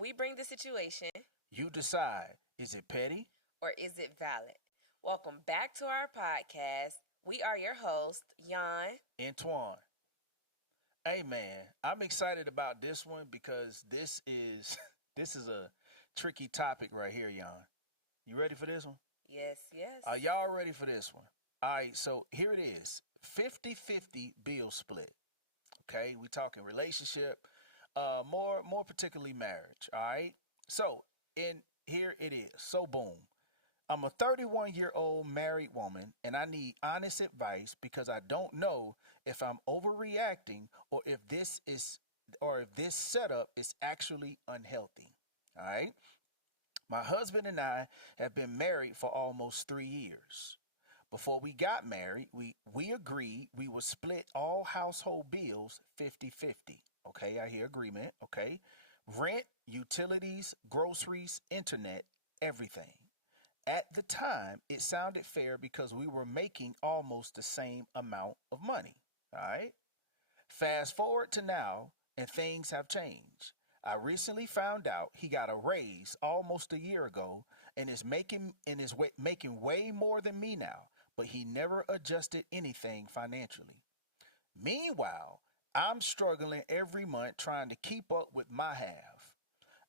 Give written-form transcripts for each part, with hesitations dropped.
We bring the situation, You decide, is it petty? or is it valid? Welcome back to our podcast. We are your hosts, Jan. Antoine. Hey man, I'm excited about this one because this is this is a tricky topic right here, Jan. You ready for this one? Yes, yes. Are y'all ready for this one? All right, so here it is. 50-50 bill split. Okay? We talking relationship, more particularly marriage, all right? So, in here it is. So boom. I'm a 31-year-old married woman and I need honest advice because I don't know if I'm overreacting or if this setup is actually unhealthy. All right? My husband and I have been married for almost 3 years. Before we got married, we agreed we would split all household bills 50-50. Okay, I hear agreement. Okay. Rent, utilities, groceries, internet, everything. At the time, it sounded fair because we were making almost the same amount of money. All right. Fast forward to now, and things have changed. I recently found out he got a raise almost a year ago and is making way more than me now, but he never adjusted anything financially. Meanwhile, I'm struggling every month trying to keep up with my half.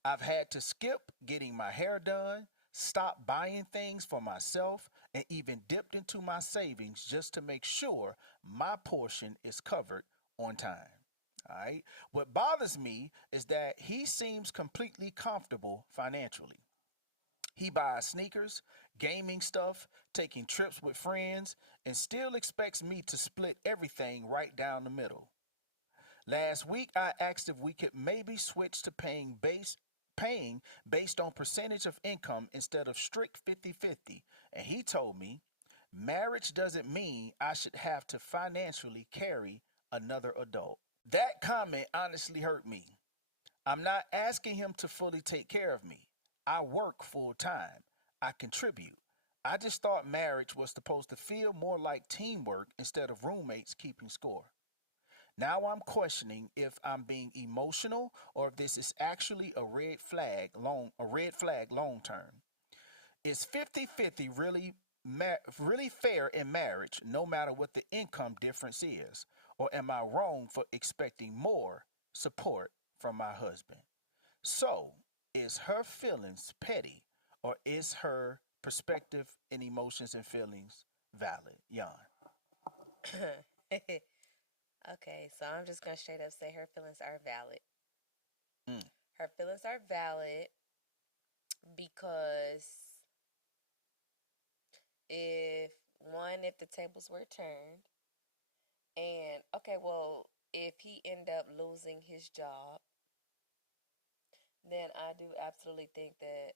I've had to skip getting my hair done, stop buying things for myself, and even dipped into my savings just to make sure my portion is covered on time. All right. What bothers me is that he seems completely comfortable financially. He buys sneakers, gaming stuff, taking trips with friends, and still expects me to split everything right down the middle. Last week I asked if we could maybe switch to paying based on percentage of income instead of strict 50-50, and he told me marriage doesn't mean I should have to financially carry another adult. That comment honestly hurt me. I'm not asking him to fully take care of me. I work full time. I contribute. I just thought marriage was supposed to feel more like teamwork instead of roommates keeping score. Now I'm questioning if I'm being emotional or if this is actually a red flag long term. Is 50-50 really fair in marriage no matter what the income difference is? Or am I wrong for expecting more support from my husband? So, is her feelings petty or is her perspective and emotions and feelings valid? Jan. Okay, so I'm just going to straight up say her feelings are valid. Mm, Her feelings are valid because if the tables were turned, and okay, well, if he end up losing his job, then I do absolutely think that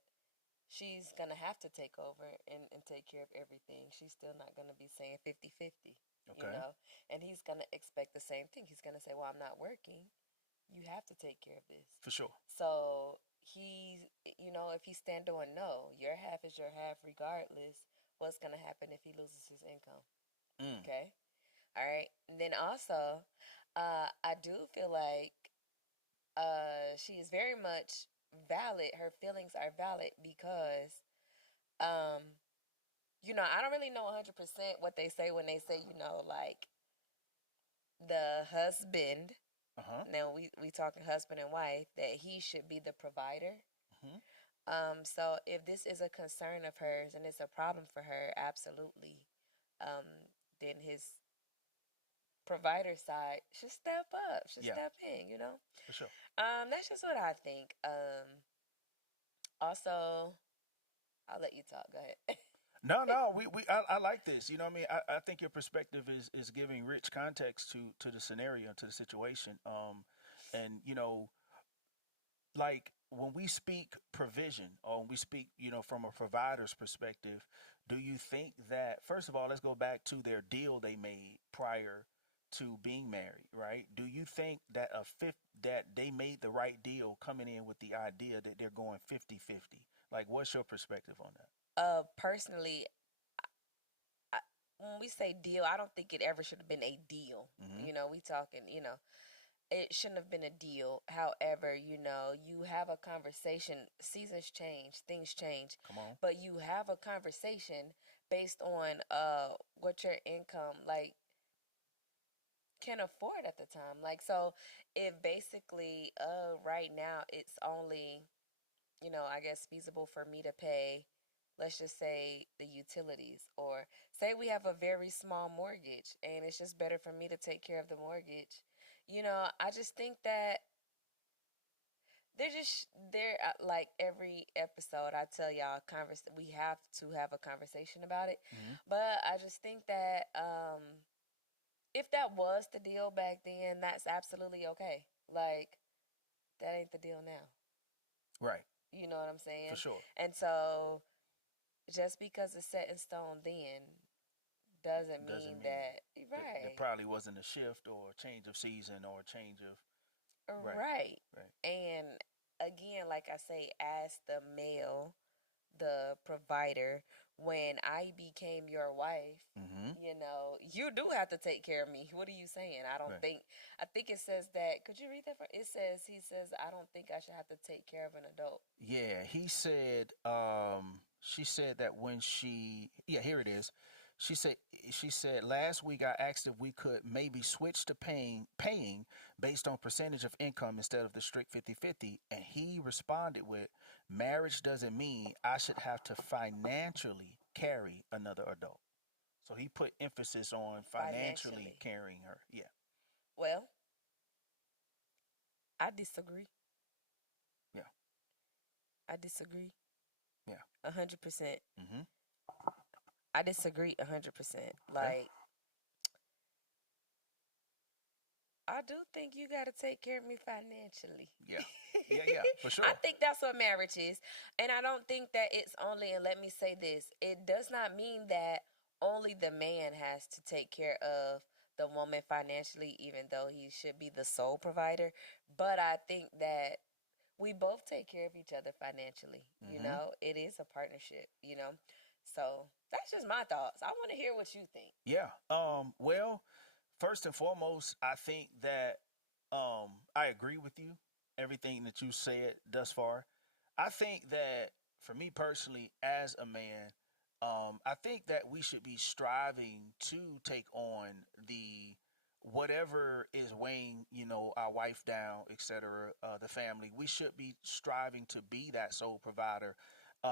she's going to have to take over and take care of everything. She's still not going to be saying 50-50, you okay, know? And he's going to expect the same thing. He's going to say, well, I'm not working. You have to take care of this. for sure. So if he stand on no, your half is your half regardless what's going to happen if he loses his income. Mm, Okay? All right. And then also, I do feel like she is very much valid. Her feelings are valid because, um, I don't really know 100% what they say when they say, like the husband. uh huh. Now we talking husband and wife that he should be the provider. Hmm. So if this is a concern of hers and it's a problem for her, absolutely, then his provider side should step up, should Yeah, step in. for sure. That's just what I think. Also, I'll let you talk. Go ahead. No, no, I like this. You know what I mean? I think your perspective is giving rich context to the scenario, to the situation. And like when we speak provision or when we speak, from a provider's perspective, do you think that first of all, let's go back to their deal they made prior to being married, right? Do you think that that they made the right deal coming in with the idea that they're going 50-50? Like what's your perspective on that? Personally, when we say deal, I don't think it ever should have been a deal. Mhm. We talking. it shouldn't have been a deal. However, you have a conversation. Seasons change, things change, Come on. but you have a conversation based on what your income can afford at the time. Like, so if basically right now it's only, I guess feasible for me to pay, let's just say, the utilities, or say we have a very small mortgage and it's just better for me to take care of the mortgage. I just think that they're like every episode I tell y'all, we have to have a conversation about it. Hmm. But I just think that if that was the deal back then, that's absolutely okay. Like, that ain't the deal now. Right. You know what I'm For saying? sure. And so just because it's set in stone then doesn't Doesn't mean mean that, there right. probably wasn't a shift or a change of season or a change of. Right. Right. Right. And again, like I say, as the male, the provider, when I became your wife, Hmm. you do have to take care of me. What are you saying? Right. I think it says that. Could you read that? He says, I don't think I should have to take care of an adult. Yeah, he said. She said that when she. Yeah, here it is. She said. She said last week I asked if we could maybe switch to paying based on percentage of income instead of the strict 50-50, and he responded with, "Marriage doesn't mean I should have to financially carry another adult." So he put emphasis on financially Financially. carrying her. Yeah. Well, I disagree. Yeah. I disagree. Yeah. 100%. Mm-hmm. I disagree 100%. Okay. Like, I do think you got to take care of me financially. Yeah. Yeah. Yeah. For I sure. think that's what marriage is. And I don't think that it's only, and let me say this, it does not mean that only the man has to take care of the woman financially, even though he should be the sole provider. But I think that we both take care of each other financially. Mm-hmm. It is a partnership. So that's just my thoughts. I want to hear what you think. Yeah. Well, first and foremost, I think that I agree with you. Everything that you said thus far. I think that for me personally, as a man, I think that we should be striving to take on the whatever is weighing, our wife down, etc. The family. We should be striving to be that sole provider.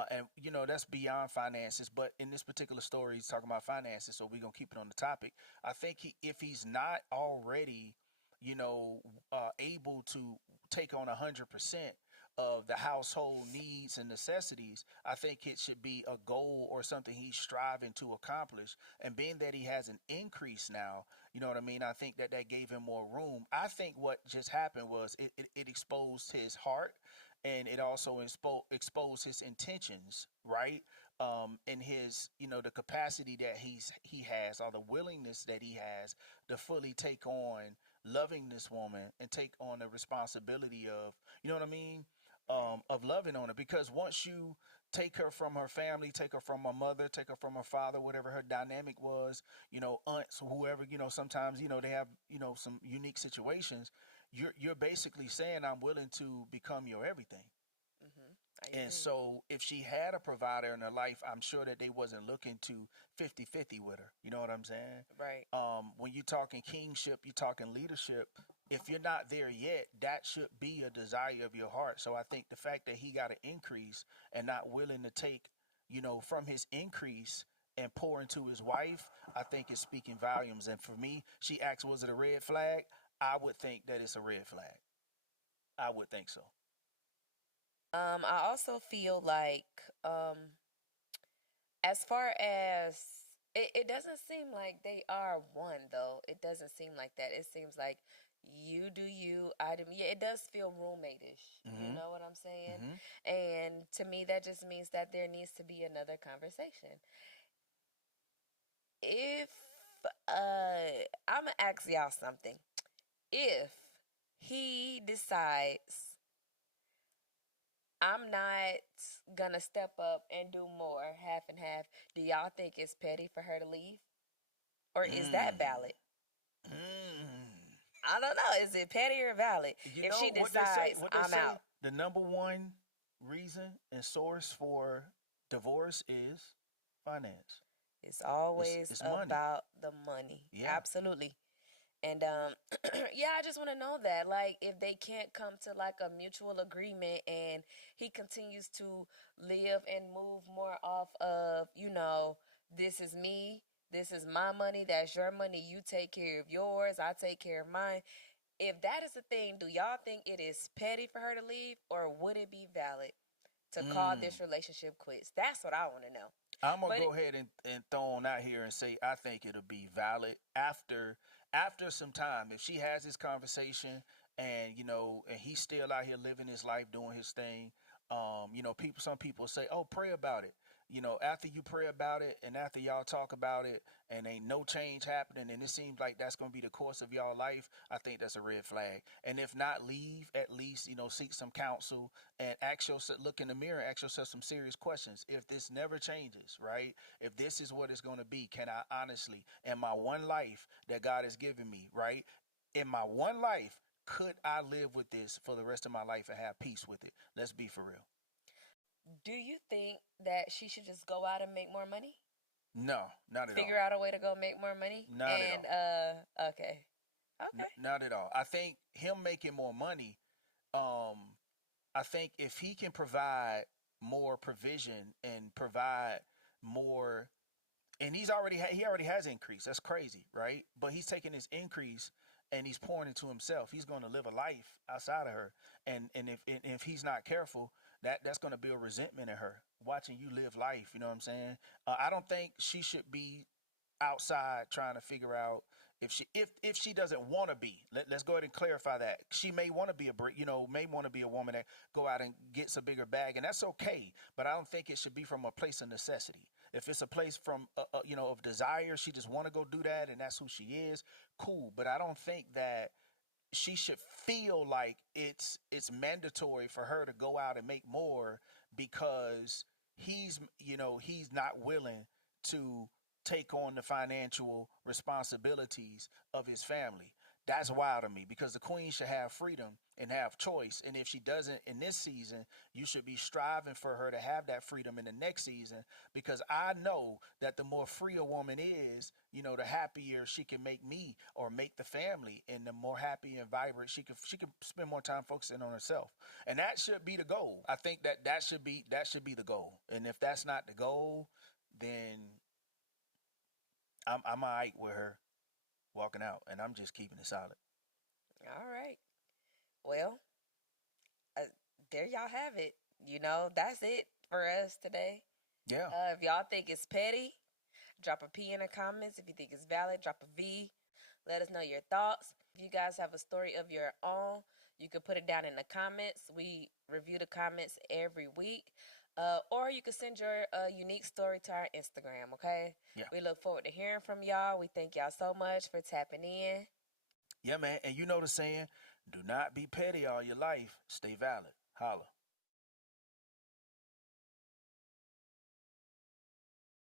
And that's beyond finances, but in this particular story, he's talking about finances, so we're gonna keep it on the topic. I think if he's not already, you know, able to take on 100% of the household needs and necessities, I think it should be a goal or something he's striving to accomplish. And being that he has an increase now, you know what I mean? I think that gave him more room. I think what just happened was it exposed his heart, and it also exposed his intentions, right? And his, the capacity that he has, or the willingness that he has to fully take on loving this woman and take on the responsibility of, you know what I mean, Right. of loving on her. Because once you take her from her family, take her from her mother, take her from her father, whatever her dynamic was, aunts, whoever, sometimes, they have, some unique situations. You're basically saying, I'm willing to become your everything. I And agree. so if she had a provider in her life, I'm sure that they wasn't looking to 50-50 with her. You know what I'm saying? Right. When you're talking kingship, you're talking leadership. If you're not there yet, that should be a desire of your heart. So I think the fact that he got an increase and not willing to take, from his increase and pour into his wife, I think is speaking volumes. And for me, she asked, was it a red flag? I would think that it's a red flag. I would think so. I also feel like, as far as it doesn't seem like they are one, though. It doesn't seem like that. It seems like you do you, I do me. Yeah, it does feel roommate-ish. You Mm-hmm. know what I'm saying? Mm-hmm. And to me, that just means that there needs to be another conversation. If I'm gonna ask y'all something. If he decides, I'm not gonna step up and do more, half and half, do y'all think it's petty for her to leave? Or is that Mm. valid? Mm. I don't know. Is it petty or valid? You If know she what they say? decides What they I'm say? out, The number one reason and source for divorce is finance. it's always It's money. about the money. Yeah. Absolutely. And yeah, I just want to know that, like, if they can't come to like a mutual agreement, and he continues to live and move more off of, this is me, this is my money, that's your money, you take care of yours, I take care of mine. If that is the thing, do y'all think it is petty for her to leave, or would it be valid to call Mm. this relationship quits? That's what I want to know. I'm gonna But go ahead and throw on out here and say I think it'll be valid after some time. If she has this conversation and and he's still out here living his life, doing his thing, some people say, "Oh, pray about it." After you pray about it and after y'all talk about it and ain't no change happening and it seems like that's gonna be the course of y'all life, I think that's a red flag. And if not, leave at least, seek some counsel and ask yourself, look in the mirror, ask yourself some serious questions. If this never changes, right? If this is what it's going to be, can I honestly, in my one life that God has given me, right? In my one life, could I live with this for the rest of my life and have peace with it? Let's be for real. do you think that she should just go out and make more money? No, not at Figure all. out a way to go make more money? Not at And all. okay. Okay. Not at all. I think him making more money, um, I think if he can provide more provision and provide more, and he already has increase. That's crazy, right? But he's taking his increase and he's pouring into himself. He's going to live a life outside of her, and if he's not careful, that's going to build resentment in her, watching you live life. You know what I'm saying? I don't think she should be outside trying to figure out if she doesn't want to be. Let's go ahead and clarify that she may want to be may want to be a woman that go out and gets a bigger bag, and that's okay. But I don't think it should be from a place of necessity. If it's a place from of desire, she just want to go do that, and that's who she is. Cool, but I don't think that she should feel like it's mandatory for her to go out and make more because he's not willing to take on the financial responsibilities of his family. That's wild to me because the queen should have freedom and have choice. And if she doesn't in this season, you should be striving for her to have that freedom in the next season because I know that the more free a woman is, the happier she can make me or make the family, and the more happy and vibrant she can spend more time focusing on herself. And that should be the goal. I think that should be the goal. And if that's not the goal, then I'm all right with her walking out, and I'm just keeping it solid. All right. Well, uh, there y'all have it. That's it for us today. Yeah. If y'all think it's petty, drop a P in the comments. If you think it's valid, drop a V. Let us know your thoughts. If you guys have a story of your own, you can put it down in the comments. We review the comments every week. Or you can send your unique story to our Instagram, okay? Yeah. We look forward to hearing from y'all. We thank y'all so much for tapping in. Yeah, man. And you know the saying, do not be petty all your life. Stay valid. Holla.